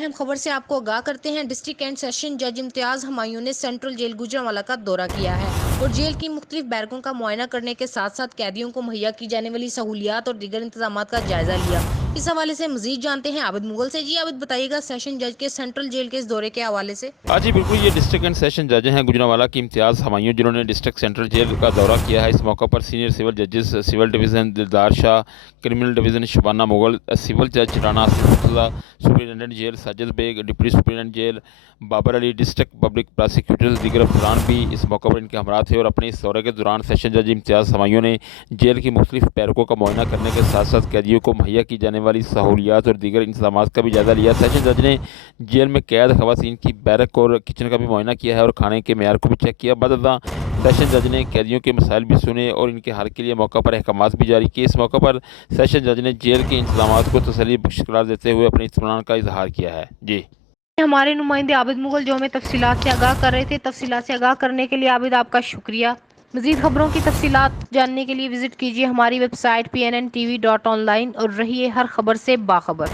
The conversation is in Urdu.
اہم خبر سے آپ کو آگاہ کرتے ہیں۔ ڈسٹرکٹ اینڈ سیشن جج امتیاز ہمایوں نے سینٹرل جیل گوجرانوالہ کا دورہ کیا ہے اور جیل کی مختلف بیرکوں کا معائنہ کرنے کے ساتھ ساتھ قیدیوں کو مہیا کی جانے والی سہولیات اور دیگر انتظامات کا جائزہ لیا۔ اس حوالے سے مزید جانتے ہیں عابد مغل سے۔ جی عابد، بتائیے گا سیشن جج کے سینٹرل جیل کے اس دورے کے حوالے سے۔ جی بالکل، یہ ڈسٹرکٹ اینڈ سیشن جج ہیں گوجرانوالہ کی امتیاز ہمایوں، جنہوں نے ڈسٹرکٹ سینٹرل جیل کا دورہ کیا ہے۔ اس موقع پر سینئر سول ججز سول ڈویژن دلدار شاہ، criminal division Shabana Mughal, civil جج Rana Asif Murtaza, superintendent jail Sajid bag, deputy superintendent jail Babar علی، ڈسٹرکٹ پبلک پراسیکیوٹرز دیگر افسران بھی اس موقع پر ان کے ہمراہ تھے اور اپنے اس دورے کے دوران سیشن جج امتیاز ہمایوں نے جیل کی مختلف بیرکوں کا معائنہ کرنے کے ساتھ ساتھ قیدیوں کو مہیا کی جانے والی سہولیات اور دیگر انتظامات کا بھی جائزہ لیا۔ سیشن جج نے جیل میں قید خواتین کی بیرک اور کچن کا بھی معائنہ کیا ہے اور کھانے کے معیار کو بھی چیک کیا۔ بعد ازاں سیشن جج نے قیدیوں کے مسائل بھی سنے اور ان کے حل کے لیے موقع پر احکامات بھی جاری کیے۔ اس موقع پر سیشن جج نے جیل کے انتظامات کو تسلی بخش قرار دیتے ہوئے اپنے اطمینان کا اظہار کیا ہے۔ جی ہمارے نمائندے عابد مغل جو ہمیں تفصیلات سے آگاہ کر رہے تھے، تفصیلات سے آگاہ کرنے کے لیے عابد آپ کا شکریہ۔ مزید خبروں کی تفصیلات جاننے کے لیے وزٹ کیجیے ہماری ویب سائٹ pnntv.online اور رہیے ہر خبر سے باخبر۔